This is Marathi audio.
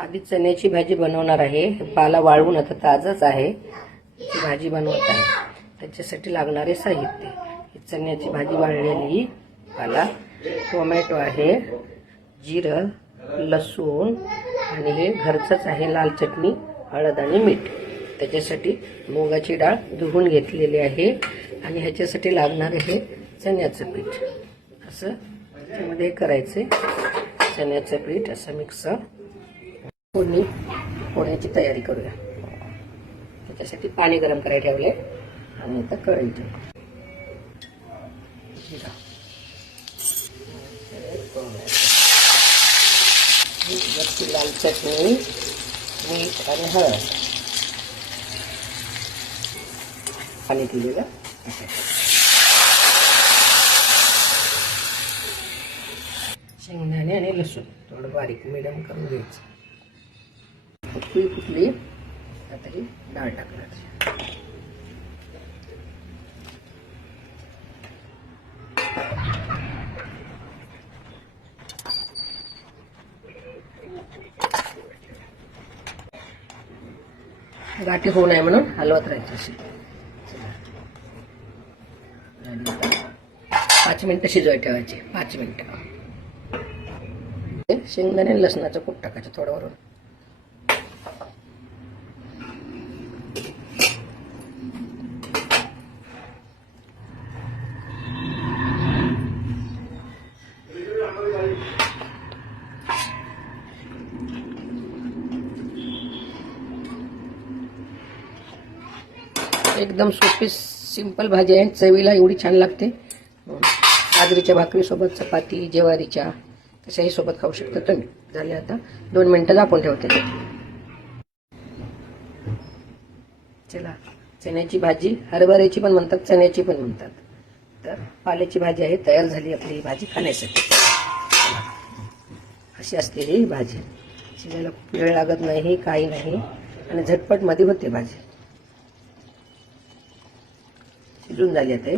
आधी चण्याची भाजी बनवणार आहे. पाला वाळवून आता ताजाच आहे. ती भाजी बनवत आहे. त्याच्यासाठी लागणारे साहित्य: चण्याची भाजी वाळलेली, पाला, टोमॅटो आहे, जिरं, लसूण आणि हे घरचंच आहे लाल चटणी, हळद आणि मीठ. त्याच्यासाठी मुगाची डाळ धुवून घेतलेली आहे आणि ह्याच्यासाठी लागणार आहे चण्याचं पीठ. असं त्यामध्ये करायचे. चण्याचं पीठ असं मिक्स फोडण्याची तयारी करूया. त्याच्यासाठी पाणी गरम करायला ठेवले आणि आता कढई ठेवू. लाल चटणी, मीठ आणि हळद, पाणी दिलेलं, शेंगदाणे आणि लसूण थोडं बारीक मिडियम करून घ्यायचं. फुटली आता ही डाळ टाकणार. गाठी होऊ नये म्हणून हलवत राहायची अशी. 5 मिनिटं शिजवायला ठेवायचे. 5 मिनिटं. शेंगदाणे आणि लसणाचं कूट टाकायचं थोडं वरून. एकदम सोपी सिंपल भाजी आहे. चवीला एवढी छान लागते. बाजरीच्या भाकरीसोबत, चपाती, ज्वारीच्या कशाही सोबत खाऊ शकता तुम्ही. झाले आता 2 मिनिटं झाकून ठेवते. चला, चण्याची भाजी हरभऱ्याची पण म्हणतात, चण्याची पण म्हणतात. तर पाल्याची भाजी आहे, तयार झाली आपली ही भाजी खाण्यासाठी. अशी असते ही भाजी. शिजायला खूप वेळ लागत नाही, काही नाही आणि झटपट मध्ये होते भाजी. शिजून झाली आता.